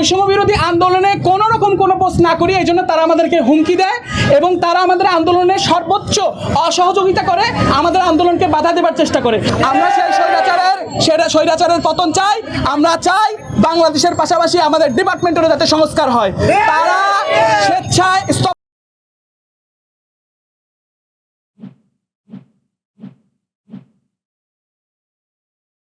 বৈষম্য বিরোধী আন্দোলনে কোনো রকম কোনো পোস্ট না করি, এই জন্য তারা আমাদেরকে হুমকি দেয় এবং তারা আমাদের আন্দোলনে সর্বোচ্চ অসহযোগিতা করে, আমাদের আন্দোলনকে বাধা দেবার চেষ্টা করে। আমরা সেই স্বৈরাচারের পতন চাই। আমরা চাই বাংলাদেশের পাশাপাশি আমাদের ডিপার্টমেন্টেরও যাতে সংস্কার হয়। তারা স্বেচ্ছায়